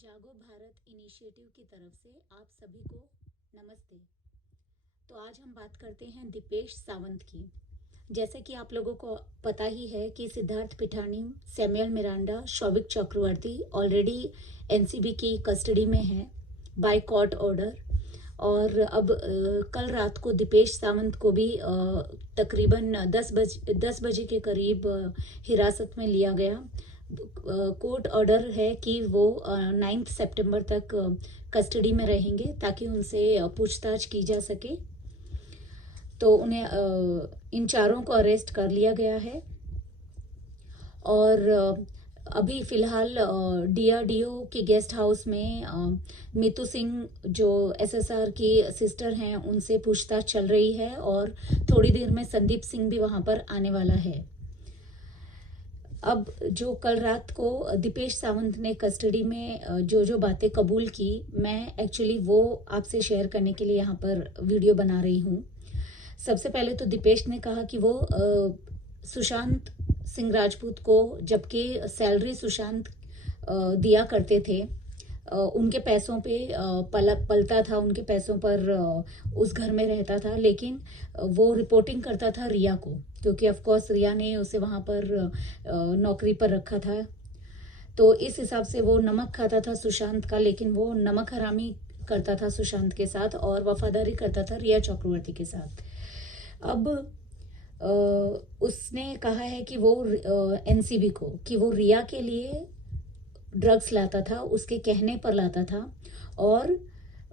जागो भारत इनिशिएटिव की तरफ से आप सभी को नमस्ते। तो आज हम बात करते हैं दीपेश सावंत की। जैसे कि आप लोगों को पता ही है कि सिद्धार्थ पिठानी, सैमुअल मिरांडा, शौविक चक्रवर्ती ऑलरेडी एनसीबी की कस्टडी में हैं बाय कोर्ट ऑर्डर। और अब कल रात को दीपेश सावंत को भी तकरीबन 10 बजे के करीब हिरासत में लिया गया। कोर्ट ऑर्डर है कि वो 9 सितंबर तक कस्टडी में रहेंगे ताकि उनसे पूछताछ की जा सके। तो उन्हें इन चारों को अरेस्ट कर लिया गया है। और अभी फिलहाल डीआरडीओ के गेस्ट हाउस में मीतू सिंह जो एसएसआर की सिस्टर हैं उनसे पूछताछ चल रही है और थोड़ी देर में संदीप सिंह भी वहां पर आने वाला है। अब जो कल रात को दीपेश सावंत ने कस्टडी में जो बातें कबूल की, मैं एक्चुअली वो आपसे शेयर करने के लिए यहाँ पर वीडियो बना रही हूँ। सबसे पहले तो दीपेश ने कहा कि वो सुशांत सिंह राजपूत को जबकि सैलरी सुशांत दिया करते थे, उनके पैसों पे पलता था, उनके पैसों पर उस घर में रहता था, लेकिन वो रिपोर्टिंग करता था रिया को, क्योंकि ऑफ कोर्स रिया ने उसे वहाँ पर नौकरी पर रखा था। तो इस हिसाब से वो नमक खाता था सुशांत का, लेकिन वो नमक हरामी करता था सुशांत के साथ और वफादारी करता था रिया चक्रवर्ती के साथ। अब उसने कहा है कि वो एनसीबी को कि वो रिया के लिए ड्रग्स लाता था, उसके कहने पर लाता था। और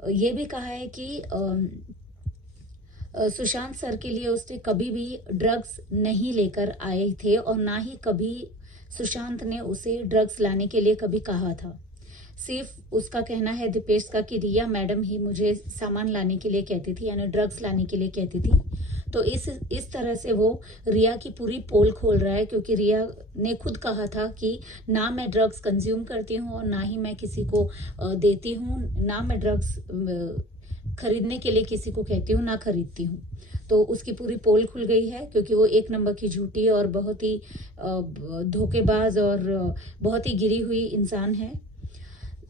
ये भी कहा है कि सुशांत सर के लिए उसने कभी भी ड्रग्स नहीं लेकर आए थे और ना ही कभी सुशांत ने उसे ड्रग्स लाने के लिए कभी कहा था। सिर्फ उसका कहना है दीपेश का कि रिया मैडम ही मुझे सामान लाने के लिए कहती थी, यानी ड्रग्स लाने के लिए कहती थी। तो इस तरह से वो रिया की पूरी पोल खोल रहा है, क्योंकि रिया ने खुद कहा था कि ना मैं ड्रग्स कंज्यूम करती हूँ और ना ही मैं किसी को देती हूँ, ना मैं ड्रग्स खरीदने के लिए किसी को कहती हूँ, ना खरीदती हूँ। तो उसकी पूरी पोल खुल गई है, क्योंकि वो एक नंबर की झूठी और बहुत ही धोखेबाज और बहुत ही गिरी हुई इंसान है।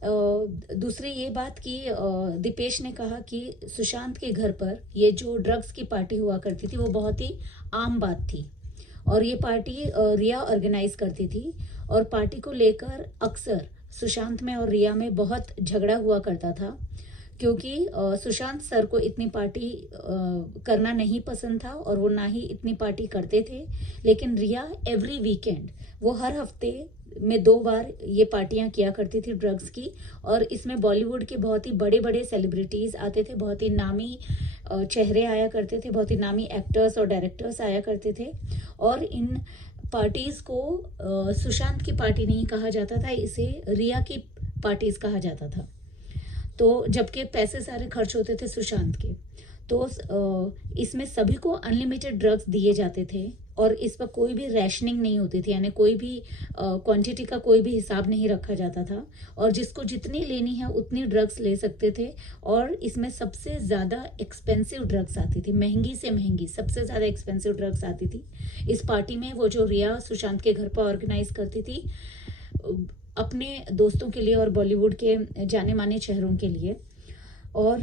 दूसरी ये बात कि दीपेश ने कहा कि सुशांत के घर पर ये जो ड्रग्स की पार्टी हुआ करती थी वो बहुत ही आम बात थी और ये पार्टी रिया ऑर्गेनाइज करती थी। और पार्टी को लेकर अक्सर सुशांत में और रिया में बहुत झगड़ा हुआ करता था, क्योंकि सुशांत सर को इतनी पार्टी करना नहीं पसंद था और वो ना ही इतनी पार्टी करते थे। लेकिन रिया एवरी वीकेंड, वो हर हफ्ते में 2 बार ये पार्टियां किया करती थी ड्रग्स की। और इसमें बॉलीवुड के बहुत ही बड़े बड़े सेलिब्रिटीज आते थे, बहुत ही नामी चेहरे आया करते थे, बहुत ही नामी एक्टर्स और डायरेक्टर्स आया करते थे। और इन पार्टीज को सुशांत की पार्टी नहीं कहा जाता था, इसे रिया की पार्टीज कहा जाता था। तो जबकि पैसे सारे खर्च होते थे सुशांत के, तो इसमें सभी को अनलिमिटेड ड्रग्स दिए जाते थे और इस पर कोई भी रैशनिंग नहीं होती थी, यानी कोई भी क्वांटिटी का कोई भी हिसाब नहीं रखा जाता था और जिसको जितनी लेनी है उतनी ड्रग्स ले सकते थे। और इसमें सबसे ज़्यादा एक्सपेंसिव ड्रग्स आती थी, महंगी से महंगी सबसे ज़्यादा एक्सपेंसिव ड्रग्स आती थी इस पार्टी में, वो जो रिया सुशांत के घर पर ऑर्गेनाइज करती थी अपने दोस्तों के लिए और बॉलीवुड के जाने माने चेहरों के लिए। और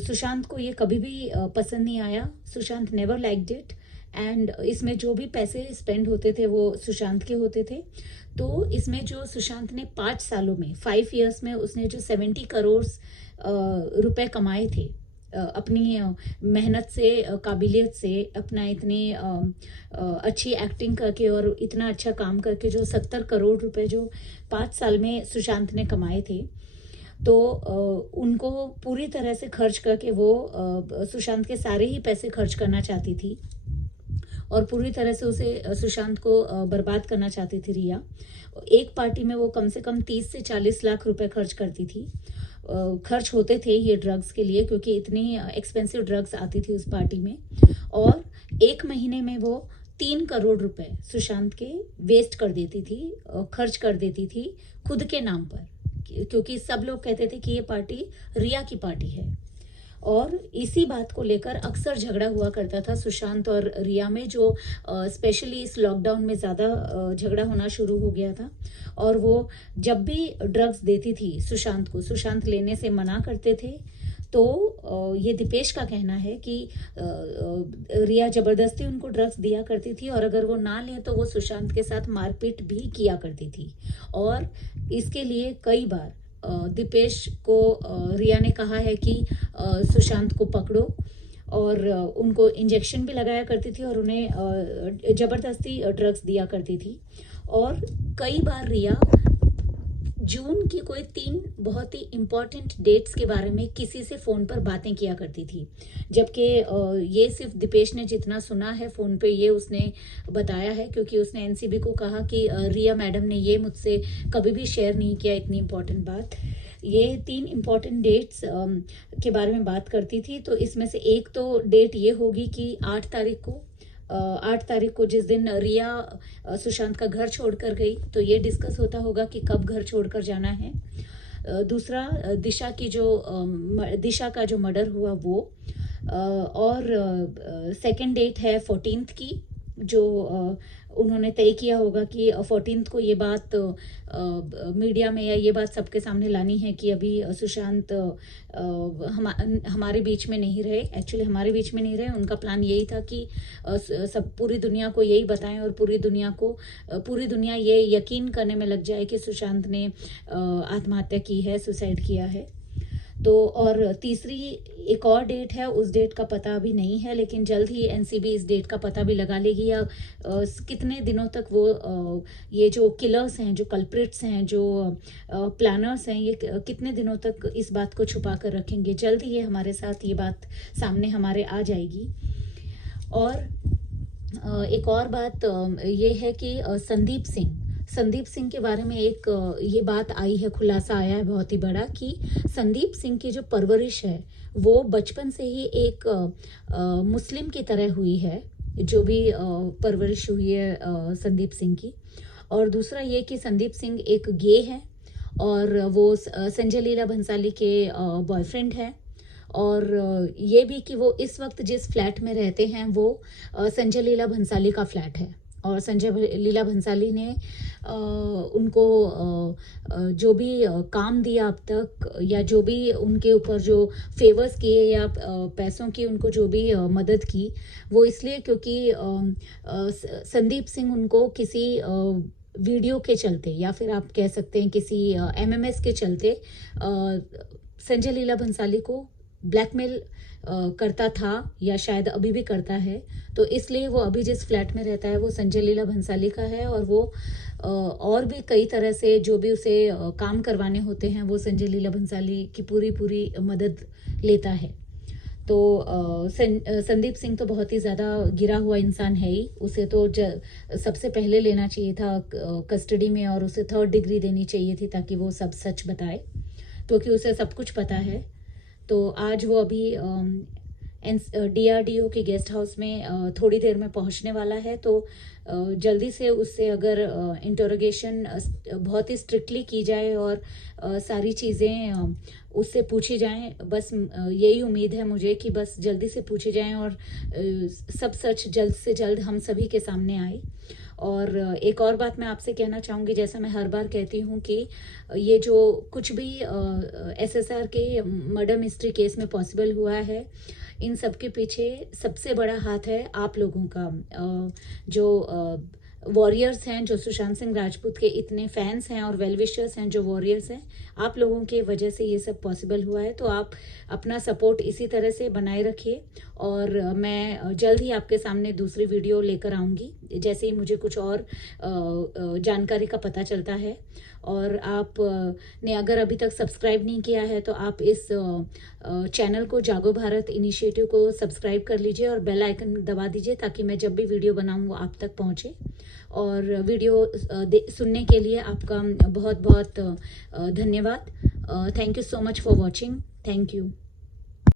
सुशांत को ये कभी भी पसंद नहीं आया, Sushant never liked it. And इसमें जो भी पैसे स्पेंड होते थे वो सुशांत के होते थे। तो इसमें जो सुशांत ने 5 सालों में 5 इयर्स में उसने जो 70 करोड़ रुपए कमाए थे अपनी मेहनत से, काबिलियत से, अपना इतनी अच्छी एक्टिंग करके और इतना अच्छा काम करके, जो 70 करोड़ रुपए जो 5 साल में सुशांत ने कमाए थे, तो उनको पूरी तरह से खर्च करके वो सुशांत के सारे ही पैसे खर्च करना चाहती थी और पूरी तरह से उसे सुशांत को बर्बाद करना चाहती थी रिया। एक पार्टी में वो कम से कम 30 से 40 लाख रुपए खर्च करती थी, खर्च होते थे ये ड्रग्स के लिए, क्योंकि इतनी एक्सपेंसिव ड्रग्स आती थी उस पार्टी में। और एक महीने में वो 3 करोड़ रुपए सुशांत के वेस्ट कर देती थी, खर्च कर देती थी खुद के नाम पर, क्योंकि सब लोग कहते थे कि ये पार्टी रिया की पार्टी है। और इसी बात को लेकर अक्सर झगड़ा हुआ करता था सुशांत और रिया में, जो स्पेशली इस लॉकडाउन में ज़्यादा झगड़ा होना शुरू हो गया था। और वो जब भी ड्रग्स देती थी सुशांत को, सुशांत लेने से मना करते थे। तो ये दीपेश का कहना है कि रिया जबरदस्ती उनको ड्रग्स दिया करती थी, और अगर वो ना लें तो वो सुशांत के साथ मारपीट भी किया करती थी। और इसके लिए कई बार दीपेश को रिया ने कहा है कि सुशांत को पकड़ो, और उनको इंजेक्शन भी लगाया करती थी और उन्हें ज़बरदस्ती ड्रग्स दिया करती थी। और कई बार रिया जून की कोई 3 बहुत ही इम्पॉर्टेंट डेट्स के बारे में किसी से फ़ोन पर बातें किया करती थी, जबकि ये सिर्फ दीपेश ने जितना सुना है फ़ोन पे ये उसने बताया है, क्योंकि उसने एनसीबी को कहा कि रिया मैडम ने ये मुझसे कभी भी शेयर नहीं किया इतनी इम्पॉर्टेंट बात। ये 3 इम्पॉर्टेंट डेट्स के बारे में बात करती थी। तो इसमें से एक तो डेट ये होगी कि 8 तारीख को जिस दिन रिया सुशांत का घर छोड़कर गई, तो ये डिस्कस होता होगा कि कब घर छोड़कर जाना है। दूसरा दिशा का जो मर्डर हुआ वो, और सेकंड डेट है 14th की, जो उन्होंने तय किया होगा कि 14th को ये बात मीडिया में या ये बात सबके सामने लानी है कि अभी सुशांत हमारे बीच में नहीं रहे। एक्चुअली हमारे बीच में नहीं रहे, उनका प्लान यही था कि सब पूरी दुनिया को यही बताएं और पूरी दुनिया ये यकीन करने में लग जाए कि सुशांत ने आत्महत्या की है, सुसाइड किया है। तो और तीसरी एक और डेट है, उस डेट का पता अभी नहीं है, लेकिन जल्द ही एनसीबी इस डेट का पता भी लगा लेगी, या कितने दिनों तक वो ये जो किलर्स हैं, जो कल्प्रिट्स हैं, जो प्लानर्स हैं, ये कितने दिनों तक इस बात को छुपा कर रखेंगे। जल्द ही ये हमारे साथ ये बात सामने हमारे आ जाएगी। और एक और बात ये है कि संदीप सिंह के बारे में एक ये बात आई है, खुलासा आया है बहुत ही बड़ा, कि संदीप सिंह की जो परवरिश है वो बचपन से ही एक मुस्लिम की तरह हुई है, जो भी परवरिश हुई है संदीप सिंह की। और दूसरा ये कि संदीप सिंह एक गे है, और वो संजय लीला भंसाली के बॉयफ्रेंड है। और ये भी कि वो इस वक्त जिस फ्लैट में रहते हैं वो संजय लीला भंसाली का फ्लैट है, और संजय लीला भंसाली ने उनको जो भी काम दिया अब तक, या जो भी उनके ऊपर जो फेवर्स किए या पैसों की उनको जो भी मदद की, वो इसलिए क्योंकि संदीप सिंह उनको किसी वीडियो के चलते, या फिर आप कह सकते हैं किसी एमएमएस के चलते संजय लीला भंसाली को ब्लैकमेल करता था, या शायद अभी भी करता है। तो इसलिए वो अभी जिस फ्लैट में रहता है वो संजय लीला भंसाली का है, और वो और भी कई तरह से जो भी उसे काम करवाने होते हैं वो संजय लीला भंसाली की पूरी मदद लेता है। तो संदीप सिंह तो बहुत ही ज़्यादा गिरा हुआ इंसान है ही, उसे तो सबसे पहले लेना चाहिए था कस्टडी में, और उसे 3rd डिग्री देनी चाहिए थी ताकि वो सब सच बताए, क्योंकि उसे सब कुछ पता है। तो आज वो अभी DRDO के गेस्ट हाउस में थोड़ी देर में पहुंचने वाला है। तो जल्दी से उससे अगर इंटरोगेशन बहुत ही स्ट्रिक्टली की जाए और सारी चीज़ें उससे पूछी जाएं, बस यही उम्मीद है मुझे कि बस जल्दी से पूछी जाएं और सब सच जल्द से जल्द हम सभी के सामने आए। और एक और बात मैं आपसे कहना चाहूँगी, जैसा मैं हर बार कहती हूँ कि ये जो कुछ भी SSR के मर्डर मिस्ट्री केस में पॉसिबल हुआ है, इन सब के पीछे सबसे बड़ा हाथ है आप लोगों का, जो वॉरियर्स हैं, जो सुशांत सिंह राजपूत के इतने फैंस हैं और वेल विशर्स हैं, जो वॉरियर्स हैं, आप लोगों के वजह से ये सब पॉसिबल हुआ है। तो आप अपना सपोर्ट इसी तरह से बनाए रखिए, और मैं जल्द ही आपके सामने दूसरी वीडियो लेकर आऊँगी जैसे ही मुझे कुछ और जानकारी का पता चलता है। और आप ने अगर अभी तक सब्सक्राइब नहीं किया है तो आप इस चैनल को, जागो भारत इनिशिएटिव को सब्सक्राइब कर लीजिए और बेल आइकन दबा दीजिए, ताकि मैं जब भी वीडियो बनाऊँ वो आप तक पहुँचे। और वीडियो सुनने के लिए आपका बहुत बहुत धन्यवाद। Thank you so much for watching. Thank you.